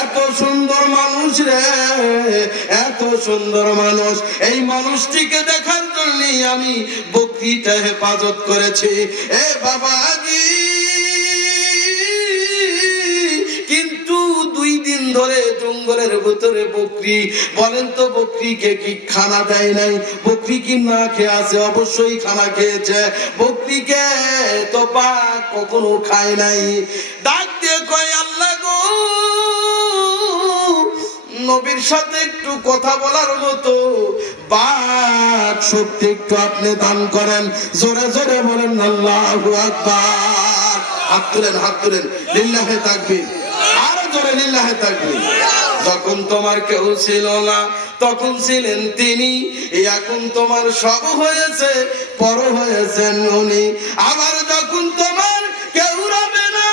এত সুন্দর মানুষ রে, এত সুন্দর মানুষ। এই মানুষটিকে দেখার জন্যই আমি বকরিটা হেফাজত করেছি। এ বাবাজি, কিন্তু 2 দিন ধরে জঙ্গলের ভিতরে বকরি, বলেন তো বকরিকে কি খানা দেয় নাই? বকরি কি না খেয়ে আছে? অবশ্যই খানা খেয়েছে। বকরিকে তো পাক কখনো খায় নাই। ডাক দিয়ে কয়, আল্লাহ গো, নবীর সাথে একটু কথা বলার মতো বাক শক্তি একটু আপনি দান করেন। জোরে জোরে বলেন আল্লাহু আকবার। হাত তুলেন, হাত তুলেন, লিল্লাহে তাকবীর। আরো জোরে লিল্লাহে তাকবীর। যখন তোমার কেউ ছিল না তখন ছিলেন তিনি, এখন তোমার সব হয়েছে, পর হয়েছেন উনি। আবার যখন তোমার কেউ রবে না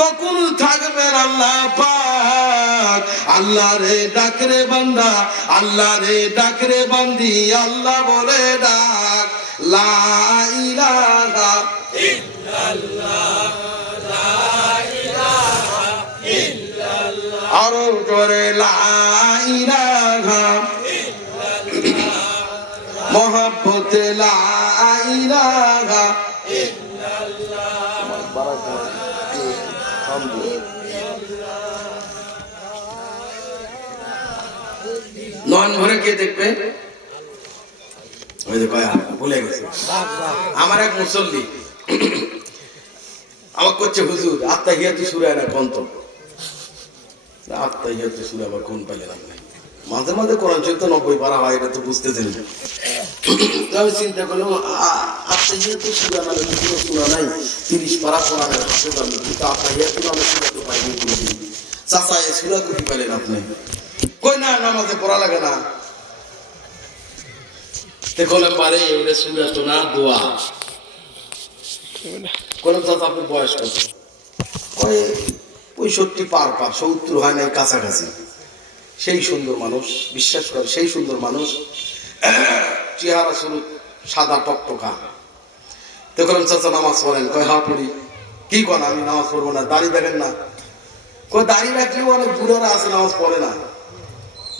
তখন থাকবেন আল্লাহ পাক। আল্লাহ রে ডাক রে বান্দা, আল্লাহ রে ডাক রে বান্দি, আল্লাহ বলে ডাক, লা ইলাহা ইল্লাল্লাহ, লা ইলাহা ইল্লাল্লাহ। আরো জোরে লা ইলাহা ইল্লাল্লাহ, মহব্বতে লা ইলাহা ইল্লাল্লাহ। নয়ন ভরে কে দেখবে? ওই যে কয়া ভুলে গেছে। আমার এক মুসল্লি আমার করছে, হুজুর আত্তাহিয়াতু সূরা না কোন তো? আত্তাহিয়াতু সূরা আবার কোন পাইলেন আপনি? মাঝে মাঝে কোরআন শরীফ তো 90 পারা হয়, এটা তো বুঝতেছেন। আমি চিন্তা করলাম, আত্তাহিয়াতু সূরা নামে কোনো সূরা নাই, 30 পারা কোরআনের হাতে দাম, কিন্তু আত্তাহিয়াতু নামে সূরা তো পাইনি কোনদিন। চাচা এই সূরা কই পাইলেন আপনি? কই না, নামাজে পড়া লাগে না। দেখুন পারে ওটা সূরা তো না, দোয়া। কোন চাচা আপনার বয়স কত? কয় 65 পার, 70 হয় নাই, কাছাকাছি। সেই সুন্দর মানুষ, বিশ্বাস করে সেই সুন্দর মানুষ, চেহারা শুরু সাদা টকটকা। দেখলাম চাচা নামাজ পড়েন? কয় হ্যাঁ পড়ি। কি কন আমি নামাজ পড়বো না? দাড়ি দেখেন না? কয় দাড়ি রাখলেও অনেক বুড়ারা আছে নামাজ পড়ে না।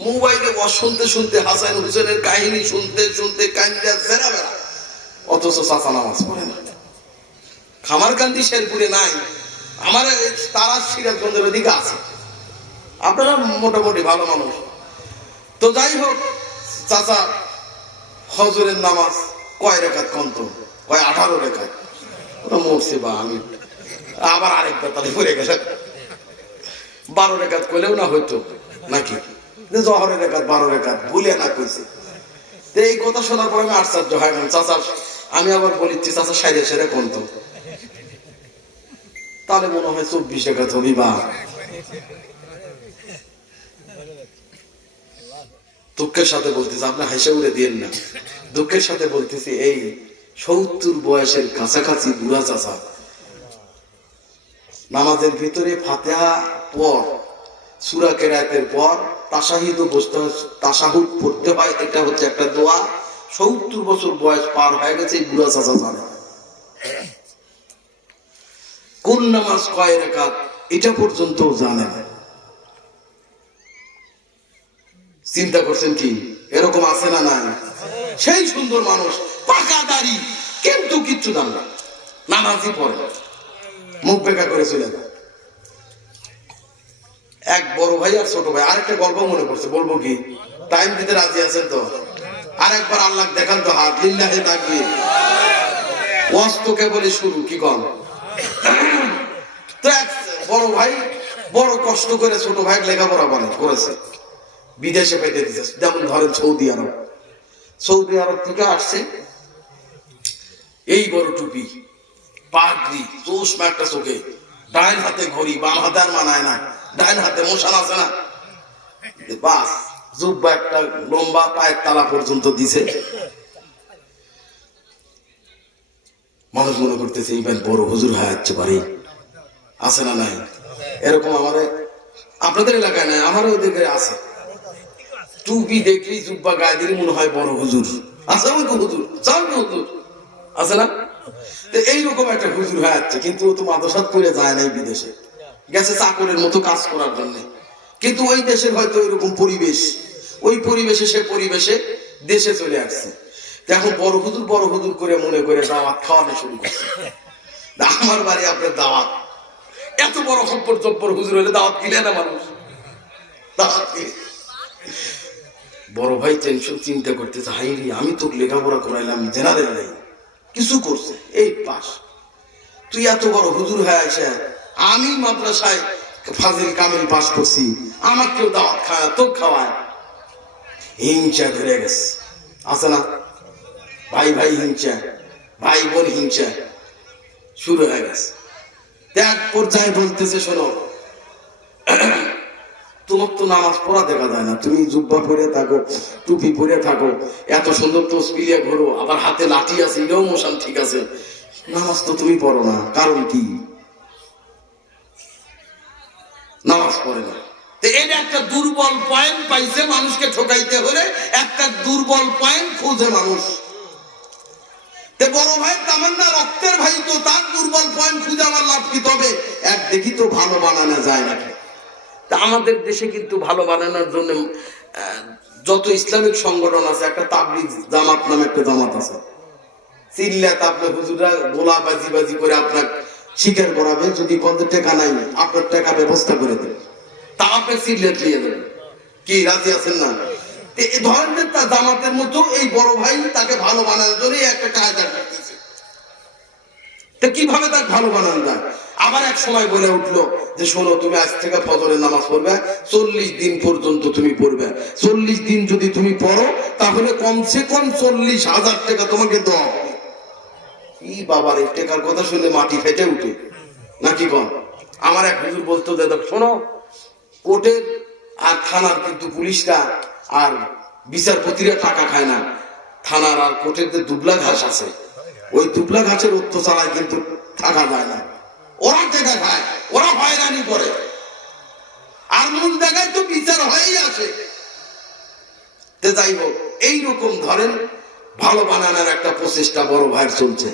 মোবাইলে শুনতে শুনতে হাসান হুসেনের কাহিনী শুনতে শুনতে কান্দা ফেরা বেড়া, অথচ চাচা নামাজ পড়ে না। খামারকান্দি শেরপুরে নাই, আমার তারা সিরাজগঞ্জের দিকে আছে। আপনারা মোটামুটি ভালো মানুষ। তো যাই হোক, চাচা হজরের নামাজ কয় রেখাত কন্ত? কয় 18 রেখাত। ওটা মরছে বা আমি আবার আরেকবার তাহলে পড়ে গেছে। 12 রেখাত কইলেও না হইতো নাকি? জহরের রেখাত 12 রেখাত ভুলে না কইছে। তো এই কথা শোনার পর আমি আশ্চর্য হয় না। চাচা আমি আবার বলিচ্ছি, চাচা সাইডে সেরে কন্ত? তাহলে মনে হয় 24 রেখাত হবি বা। দুঃখের সাথে বলতেছি, আপনি হাসে উড়ে দিয়েন না। দুঃখের সাথে বলতেছি, এই 70 বয়সের কাছাকাছি বুড়া চাচা নামাজের ভিতরে ফাতিহা পর, সূরা কেরাতের পর তাশাহুদে বসতে হয়, তাশাহুদ পড়তে হয়। এটা হচ্ছে একটা দোয়া। 70 বছর বয়স পার হয়ে গেছে, এই বুড়া চাচা জানে কোন নামাজ কয় রাকাত, এটা পর্যন্ত জানে না। চিন্তা করছেন কি? এরকম আছে না নাই? সেই সুন্দর মানুষ, পাকা দাড়ি, কিন্তু কিচ্ছু জানে না, নামাজই পড়ে, মুখ বেঁকা করে চলে যায়। এক বড় ভাই আর ছোট ভাই, আরেকটা গল্প মনে পড়ছে, বলবো কি? টাইম দিতে রাজি আছেন তো? আরেকবার আল্লাহ দেখান তো হাত, লিল্লাহে তাকবীর। ওয়াজ তো কেবলই শুরু, কি কন? তো এক বড় ভাই বড় কষ্ট করে ছোট ভাই লেখাপড়া করেছে, বিদেশে পেতে দিচ্ছে। যেমন ধরেন সৌদি আরব, সৌদি আরব থেকে আসছে, এই বড় টুপি, পাগড়ি, চশমা একটা চোখে, ডাইন হাতে ঘড়ি, বাম হাতে আর মানায় না, ডাইন হাতে মশান আছে না, বাস জুব্বা একটা লম্বা পায়ের তালা পর্যন্ত দিছে। মানুষ মনে করতেছে এই ব্যান বড় হুজুর হয়ে যাচ্ছে পারি, আছে না নাই? এরকম আমাদের আপনাদের এলাকায় নাই, আমারও ওদিকে আছে। টুপি দেখলি জুব্বা গায়ে দিলে মনে হয় বড় হুজুর, আছে ওই হুজুর, হুজুর আছে না? এইরকম একটা হুজুর হয়ে যাচ্ছে, কিন্তু ও তো মাদ্রাসাত করে যায় নাই বিদেশে, গেছে চাকরের মতো কাজ করার জন্য। কিন্তু ওই দেশের হয়তো এরকম পরিবেশ, ওই পরিবেশে সে পরিবেশে দেশে চলে আসছে। এখন বড় হুজুর করে মনে করে দাওয়াত খাওয়ানো শুরু করছে। আমার বাড়ি আপনার দাওয়াত, এত বড় খপ্পর চপ্পর হুজুর হলে দাওয়াত কিনে না মানুষ, দাওয়াত কিনে। বড় ভাই টেনশন, চিন্তা করতেছে, হাই রে আমি তোর লেখাপড়া করাইলাম জেনারেল নাই, কিছু করছে এই পাস, তুই এত বড় হুজুর হয়ে আসে, আমি মাদ্রাসায় ফাজিল কামিল পাস করছি, আমার কেউ দাওয়াত খায় তো খাওয়ায়। হিংসা ধরে গেছে, আছে না ভাই ভাই হিংসা, ভাই বোন হিংসা শুরু হয়ে গেছে। এক পর্যায়ে বলতেছে, শোনো তোমার তো নামাজ পড়া দেখা যায় না, তুমি জুব্বা পরে থাকো, টুপি পরে থাকো, এত সুন্দর তসবিলিয়া ঘোরো, আবার হাতে লাঠি আছে, এটাও মোশান ঠিক আছে, নামাজ তো তুমি পড়ো না, কারণ কি? নামাজ পড়ে না। এটা একটা দুর্বল পয়েন্ট পাইছে, মানুষকে ঠকাইতে হলে একটা দুর্বল পয়েন্ট খোঁজে মানুষ। বড় ভাই তামান্না রক্তের ভাই, তো তার দুর্বল পয়েন্ট খুঁজে আমার লাভ কি? তবে এক দেখি তো ভালো বানানো যায় নাকি। তা আমাদের দেশে কিন্তু ভালো বানানোর জন্য যত ইসলামিক সংগঠন আছে, একটা তাবলিগ জামাত নামে একটা জামাত আছে, চিল্লাত আপনার হুজুরা গোলা বাজি করে আপনার স্বীকার করাবে, যদি পঞ্চাশ টাকা নাই আপনার টাকা ব্যবস্থা করে দেবে, তা আপনি চিল্লাত নিয়ে দেবেন। কি রাজি আছেন না? এই ধরনের তার জামাতের মতো এই বড় ভাই তাকে ভালো বানানোর জন্য একটা কায়দা করতেছে। তো কিভাবে তাকে ভালো বানানো যায়? আবার এক সময় বলে উঠলো যে শোনো, তুমি আজ থেকে ফজরের নামাজ পড়বে, 40 দিন পর্যন্ত তুমি পড়বে, 40 দিন যদি তুমি পড়ো তাহলে কমসে কম 40,000 টাকা তোমাকে দেওয়া হবে। এই বাবার এই টাকার কথা শুনে মাটি ফেটে উঠে নাকি কম। আমার এক হুজুর বলতো, দাদা শোনো, কোর্টের আর থানার কিন্তু পুলিশরা আর বিচারপতিরা টাকা খায় না, থানার আর কোর্টের যে দুবলা ঘাস আছে, ওই দুবলা ঘাসের অত্যাচারায় কিন্তু থাকা যায় না, ওরা টাকা খায়, ওরা হয়রানি করে, আর মূল জায়গায় তো বিচার হয়েই আছে। যাই হোক, এইরকম ধরেন ভালো বানানোর একটা প্রচেষ্টা বড় ভাইয়ের চলছে।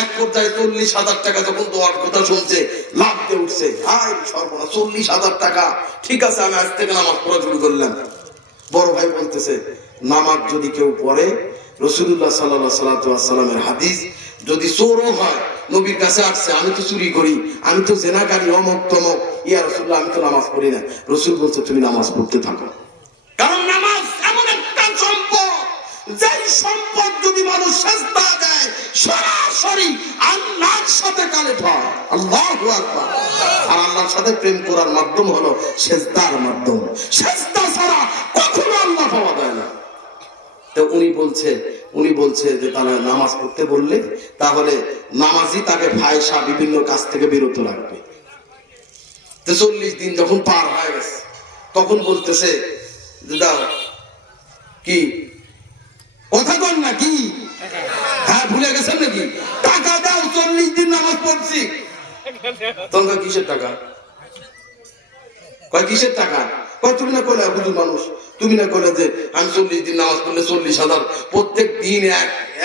এক পর্যায়ে 40,000 টাকা যখন দেওয়ার কথা শুনছে, লাভ দিয়ে উঠছে, হাই সর্বনা, 40,000 টাকা, ঠিক আছে আমি আজ থেকে নামাজ পড়া শুরু করলাম। বড় ভাই বলতেছে, নামাজ যদি কেউ পড়ে, রাসূলুল্লাহ সাল্লাল্লাহু আলাইহি ওয়াসাল্লামের হাদিস, যদি চোরও হয় নবীর কাছে আসছে, আমি তো চুরি করি, আমি তো জেনাকারী, অমুক তমক, ইয়া রাসূলুল্লাহ আমি তো নামাজ পড়ি না, রাসূল বলছে তুমি নামাজ পড়তে থাকো। কারণ নামাজ এমন একটা সম্পদ, যেই সম্পদ যদি মানুষ সেজদা দেয় সরাসরি আল্লাহর সাথে কানেক্ট হয়। আল্লাহু আকবার। আর আল্লাহর সাথে প্রেম করার মাধ্যম হলো সেজদার মাধ্যম, সেজদা ছাড়া কখনো আল্লাহ পাওয়া যায় না। তো উনি বলছে যে তাহলে নামাজ পড়তে বললে তাহলে নামাজই তাকে ফায়সা বিভিন্ন কাজ থেকে বিরত রাখবে। তো 40 দিন যখন পার হয়ে গেছে, তখন বলতেছে, দাদা কি কথা কন না কি? হ্যাঁ ভুলে গেছেন নাকি? টাকা দাও, 40 দিন নামাজ পড়ছি। তোমরা কিসের টাকা? কয় কিসের টাকা? কয় তুমি না করলে হুজুর মানুষ, তুমি না করলে যে আমি 40 দিন নামাজ পড়লে 40,000, প্রত্যেক দিন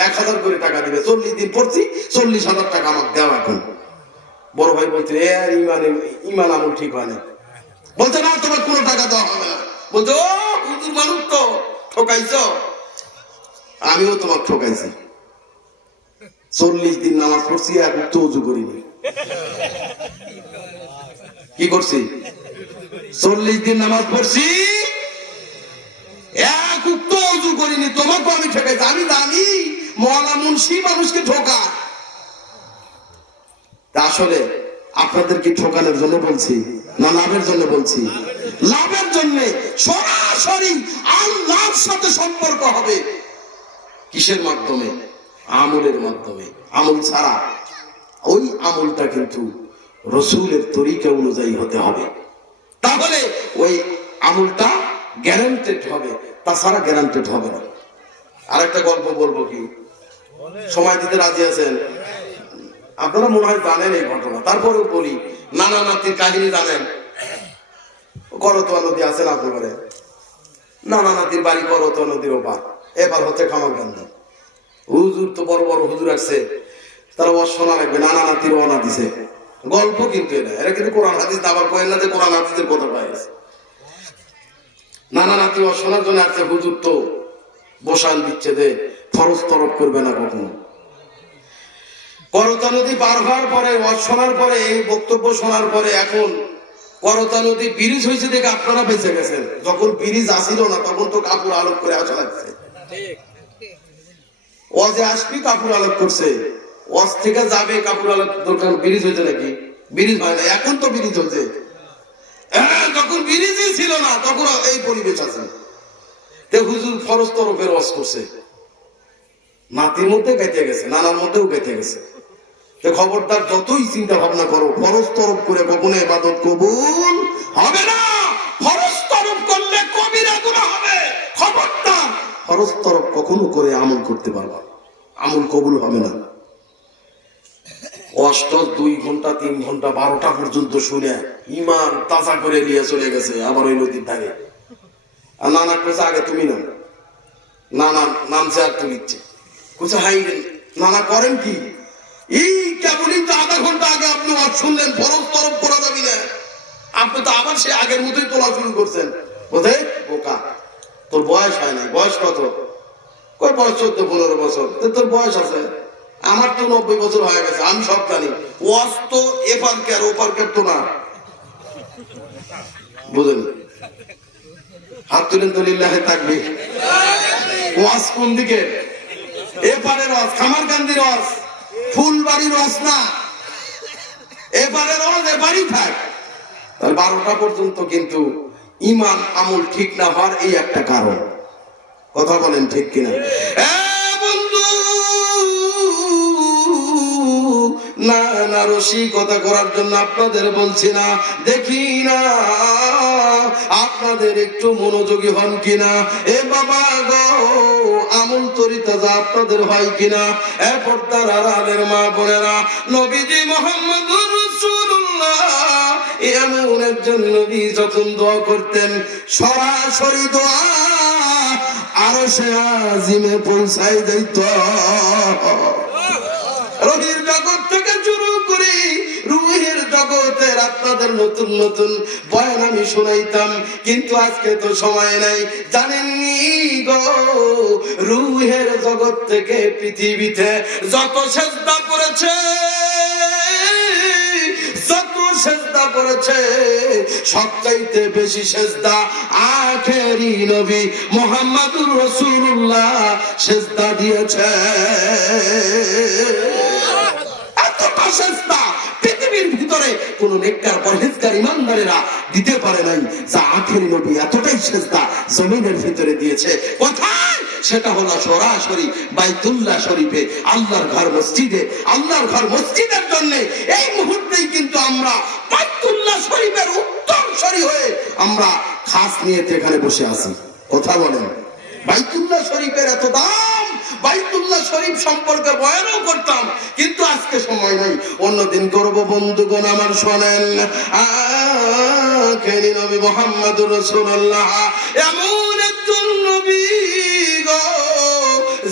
1,000 করে টাকা দিবে, 40 দিন পড়ছি 40,000 টাকা আমাকে দেওয়া। এখন বড় ভাই বলছে, ইমান আমল ঠিক হয় না। বলছে না, তোমার কোনো টাকা দেওয়া হবে না। বলছে, ও হুজুর মানুষ তো ঠকাইছ, আমিও তোমাকে ঠকাইছি। 40 দিন নামাজ পড়ছি, এক তো উজু করিনি। কি করছি? 40 দিন নামাজ পড়ছি, এক তো উজু করিনি, তোমাকে আমি ঠকাইছি। আমি জানি মওলানা মুন্সি মানুষকে ঠকা। আসলে আপনাদের কি ঠকানোর জন্য বলছি না লাভের জন্য বলছি? লাভের জন্য। সরাসরি আল্লাহর সাথে সম্পর্ক হবে। কিসের মাধ্যমে? আমলের মাধ্যমে। আমল ছাড়া ওই আমলটা কিন্তু রাসূলের তরিকা অনুযায়ী হতে হবে, তাহলে ওই আমলটা গ্যারান্টেড হবে, তাছাড়া গ্যারান্টেড হবে না। আরেকটা গল্প বলবো, কি সময় দিতে রাজি আছেন? আপনারা মনে হয় জানেন এই ঘটনা, তারপরেও বলি। নানা নাতির কাহিনী জানেন? করতোয়া নদী আছেন আপনার? নানা নাতির বাড়ি করতোয়া নদীর ওপার, এবার হচ্ছে খামারগঞ্জ। হুজুর তো বড় বড় হুজুর আসছে, তারা শোনা রাখবে, নানা নাতির অনা দিছে, গল্প কিন্তু এরা কিন্তু কোরআন হাদিস আবার কয়েন না যে কোরআন হাদিসের কথা পাই আছে। নানা নাতি শোনার জন্য আসছে, হুজুর তো বসান দিচ্ছে যে ফরজ তরফ করবে না কখনো। করতা নদী পার হওয়ার পরে, শোনার পরে, এই বক্তব্য শোনার পরে এখন করতা নদী ব্রিজ হয়েছে দেখে আপনারা বেঁচে গেছেন। যখন ব্রিজ আসিল না তখন তো কাপড় আলোক করে আসা লাগছে। ওয়াজে আসবি কাপড় আলোক করছে, ওয়াজ থেকে যাবে কাপড় আলোক দরকার। ব্রিজ হয়েছে নাকি? ব্রিজ হয় না, এখন তো ব্রিজ হয়েছে। যখন ব্রিজই ছিল না তখন এই পরিবেশ আছে। হুজুর ফরজ তরফের ওয়াজ করছে, নাতির মধ্যে গেঁথে গেছে, নানার মধ্যেও গেঁথে গেছে। খবরদার, যতই চিন্তা ভাবনা করো, ফরজ তরফ করে কখনো ইবাদত কবুল হবে না। ফরজ তরফ করলে কবিরা গুনাহ হবে। খবরদার, ফরজ তরফ কখনো করে আমল করতে পারবা, আমল কবুল হবে না। অষ্ট 2 ঘন্টা 3 ঘন্টা 12টা পর্যন্ত শুনে ইমান তাজা করে নিয়ে চলে গেছে আবার ওই নদীর ধারে। আর নানা কোচা আগে তুমি না, নানা নামছে আর তুমি ইচ্ছে কোচা হাই। নানা করেন কি? এই কেবলই তো আধা ঘন্টা আগে আপনি ওয়াজ শুনলেন ফরজ তরফ করা যাবে না, আপনি তো আবার সে আগের মতোই তোলা শুরু করছেন। বোধহয় বোকা, তোর বয়স হয় নাই। বয়স কত? কই বয়স 14-15 বছর। তোর বয়স আছে, আমার তো 90 বছর হয়ে গেছে, আমি সব জানি। ওয়াজ তো এপার কে আর ওপার কে তো না, বুঝলেন? হাত তুলেন তো লিল্লাহে তাকবীর। ওয়াজ কোন দিকে? এপারের ওয়াজ, খামারকান্দির ওয়াজ, ফুলবাড়ির ওয়াজ না। এপারের ওয়াজ এপারই থাক। তার 12টা পর্যন্ত কিন্তু ইমান আমল ঠিক না হওয়ার এই একটা কারণ। কথা বলেন ঠিক কিনা? বন্ধু না না, রসিকতা করার জন্য আপনাদের বলছি না, দেখি না আপনাদের একটু মনোযোগী হন কিনা। এ বাবা গো, আমল তরিতা যা আপনাদের হয় কিনা। এ পর্দার আড়ালের মা বোনেরা, নবীজি মুহাম্মদুর রাসূলুল্লাহ এমন একজন নবী, যখন দোয়া করতেন সরাসরি দোয়া আরশে আজিমে পৌঁছায় যাইত। রোগীর জগৎ থেকে শুরু করে রুহের জগতের আপনাদের নতুন নতুন বয়ান আমি শোনাইতাম, কিন্তু আজকে তো সময় নাই। জানেননি গো, রুহের জগৎ থেকে পৃথিবীতে যত সেজদা করেছে, যত সেজদা করেছে, সবচাইতে বেশি সেজদা আখেরি নবী মুহাম্মদুর রাসূলুল্লাহ সেজদা দিয়েছে। এতটা সেজদা পৃথিবীর ভিতরে কোন নেককার পরহেজগার ইমানদারেরা দিতে পারে নাই, যা আখেরি নবী এতটাই সেজদা জমিনের ভিতরে দিয়েছে। কোথায়? সেটা হলো সরাসরি বাইতুল্লাহ শরীফে, আল্লাহর ঘর মসজিদে। আল্লাহর ঘর মসজিদের জন্য এই মুহূর্তেই কিন্তু আমরা বাইতুল্লাহ শরীফের উত্তরসূরি হয়ে আমরা খাস নিয়ে এখানে বসে আছি। কথা বলেন, বাইতুল্লাহ শরীফের এত দাম। বাইতুল্লাহ শরীফ সম্পর্কে বয়ানও করতাম, কিন্তু আজকে সময় নেই, অন্যদিন করব। বন্ধুগণ আমার শোনেন, আখেরি নবী মুহাম্মদুর রাসূলুল্লাহ এমন একজন নবী গো,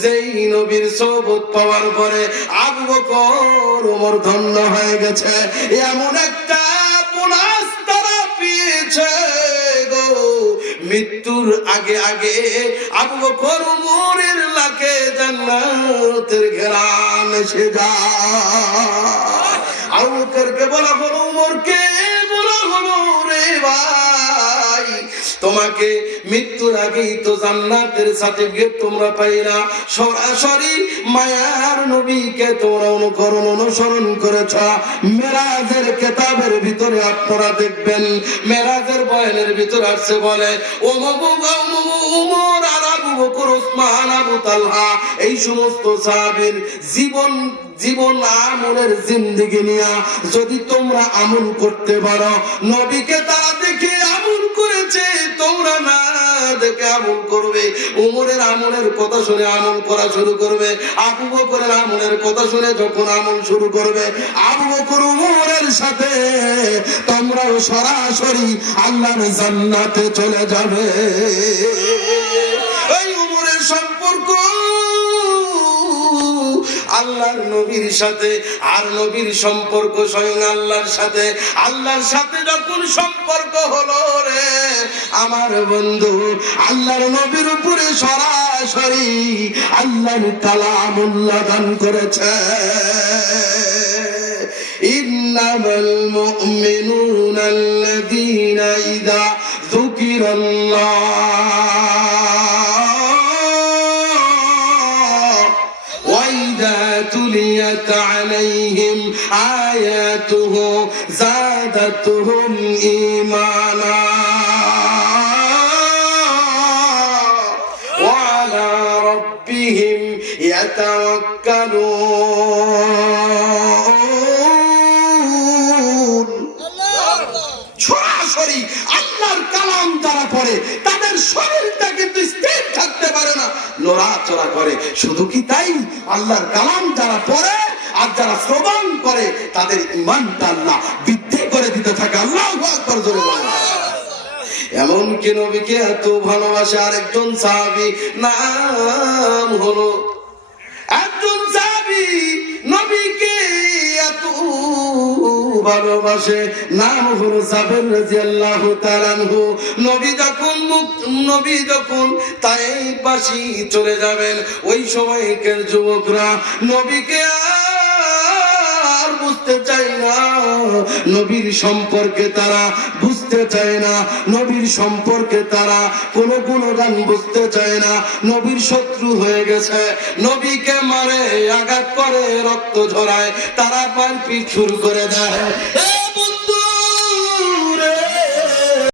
যেই নবীর সোহবত পাওয়ার পরে আবু বকর ওমর ধন্য হয়ে গেছে। এমন একটা বোনাস তারা পেয়েছে গো, মৃত্যুর আগে আগে আবু বকর ওমরের লাকে জান্নাতের ঘেরান এসে যায়। আবু বকরকে বলা হলো, ওমরকে বলা হলো, রে ভাই তোমাকে মৃত্যুর আগেই তো জান্নাতের সার্টিফিকেট তোমরা পাইলা, সরাসরি মায়ার নবীকে তোমরা অনুসরণ করেছ। মেরাজের কিতাবের ভিতরে আপনারা দেখবেন, মেরাজের বয়ানের ভিতরে আসছে, বলে ওমর আর আবু বকর, ওসমান, আবু তালহা, এই সমস্ত সাহাবীর জীবন আমলের জিন্দেগি নিয়া যদি তোমরা আমল করতে পারো, নবীকে তারা দেখে আমল করেছে, তোমরা না দেখে আমল করবে। ওমরের আমলের কথা শুনে আমল করা শুরু করবে, আবু বকরের আমলের কথা শুনে যখন আমল শুরু করবে, আবু বকর ওমরের সাথে তোমরাও সরাসরি আল্লাহর জান্নাতে চলে যাবে। এই ওমরের সম্পর্ক আল্লাহ আল্লাহর নবীর সাথে, আর নবীর সম্পর্ক স্বয়ং আল্লাহর সাথে। আল্লাহর সাথে যখন সম্পর্ক হলো রে আমার বন্ধু, আল্লাহর নবীর উপরে সরাসরি আল্লাহর কালামুল্লাহ দান করেছে। ইন্নামাল মুমিনুনা আল্লাযীনা ইযা যুকিরাল্লাহ ওয়া ইযা তুলিয়াত আলাইহিম আয়াতুহু যাদাতুহুম ঈমানা ওয়া আলা রাব্বিহিম ইয়াতাওয়াক্কালুন। সরাসরি আল্লাহর কালাম যারা পড়ে তাদের শরীরটা কিন্তু স্থির থাকতে পারে না, নড়াচড়া করে। শুধু কি তাই, আল্লাহর কালাম যারা পড়ে আর যারা শ্রবণ করে তাদের ঈমানটা আল্লাহ বৃদ্ধি করে দিতে থাকে। আল্লাহু আকবার, জোরে বলেন। এমনকি নবীকে এত ভালোবাসে আরেকজন সাহাবী, নাম হলো, একজন সাহাবী নবীকে এত ভালোবাসে, নাম হলো জাবের রাদিয়াল্লাহু তাআলা আনহু। নবী যখন তায়েফবাসী চলে যাবেন, ওই সময়কার যুবকরা নবীকে আর বুঝতে চায় না, নবীর সম্পর্কে তারা বুঝতে চায় না, নবীর সম্পর্কে তারা কোনো গুণগান বুঝতে চায় না। নবীর শত্রু হয়ে গেছে, নবীকে মারে, আঘাত করে, রক্ত ঝরায়, তারা পান পিছুর করে দেয়।